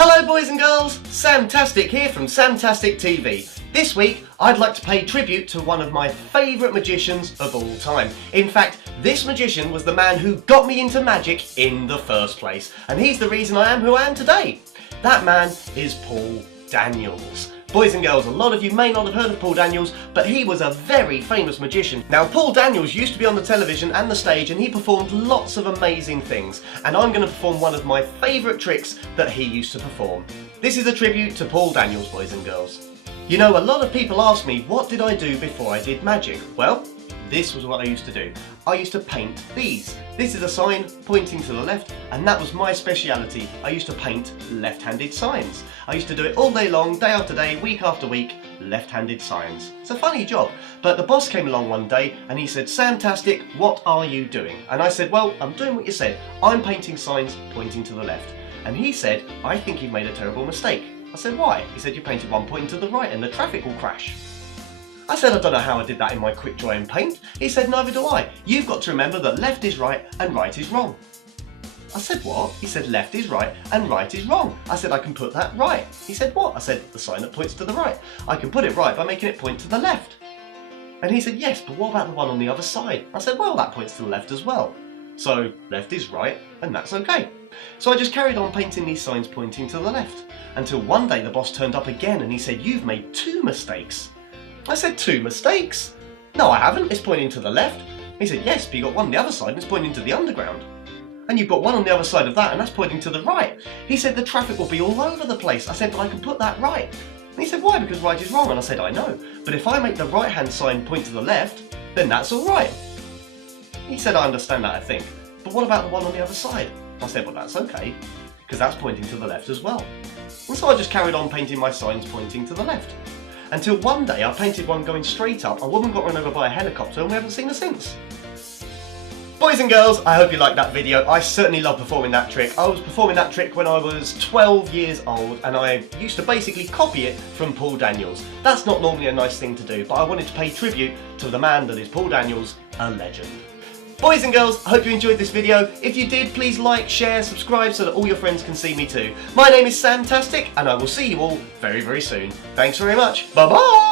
Hello boys and girls, Sam Tastic here from Sam Tastic TV. This week I'd like to pay tribute to one of my favourite magicians of all time. In fact, this magician was the man who got me into magic in the first place, and he's the reason I am who I am today. That man is Paul Daniels. Boys and girls, a lot of you may not have heard of Paul Daniels, but he was a very famous magician. Now, Paul Daniels used to be on the television and the stage, and he performed lots of amazing things. And I'm going to perform one of my favourite tricks that he used to perform. This is a tribute to Paul Daniels, boys and girls. You know, a lot of people ask me, what did I do before I did magic? Well, this was what I used to do. I used to paint these. This is a sign pointing to the left, and that was my speciality. I used to paint left-handed signs. I used to do it all day long, day after day, week after week, left-handed signs. It's a funny job, but the boss came along one day and he said, "Sam Tastic, what are you doing?" And I said, "Well, I'm doing what you said. I'm painting signs pointing to the left." And he said, "I think you've made a terrible mistake." I said, "Why?" He said, "You painted one pointing to the right and the traffic will crash." I said, "I don't know how I did that in my quick dry and paint." He said, "Neither do I. You've got to remember that left is right and right is wrong." I said, "What?" He said, "Left is right and right is wrong." I said, "I can put that right." He said, "What?" I said, "The sign that points to the right. I can put it right by making it point to the left." And he said, "Yes, but what about the one on the other side?" I said, "Well, that points to the left as well. So left is right and that's okay." So I just carried on painting these signs pointing to the left until one day the boss turned up again and he said, "You've made 2 mistakes." I said, "2 mistakes? No, I haven't. It's pointing to the left." He said, "Yes, but you've got one on the other side and it's pointing to the underground. And you've got one on the other side of that and that's pointing to the right." He said, "The traffic will be all over the place." I said, "But I can put that right." And he said, "Why? Because right is wrong." And I said, "I know. But if I make the right hand sign point to the left, then that's all right." He said, "I understand that, I think. But what about the one on the other side?" I said, "Well, that's okay, because that's pointing to the left as well." And so I just carried on painting my signs pointing to the left. Until one day I painted one going straight up, a woman got run over by a helicopter and we haven't seen her since. Boys and girls, I hope you liked that video. I certainly love performing that trick. I was performing that trick when I was 12 years old and I used to basically copy it from Paul Daniels. That's not normally a nice thing to do, but I wanted to pay tribute to the man that is Paul Daniels, a legend. Boys and girls, I hope you enjoyed this video. If you did, please like, share, subscribe so that all your friends can see me too. My name is Sam Tastic and I will see you all very, very soon. Thanks very much. Bye-bye!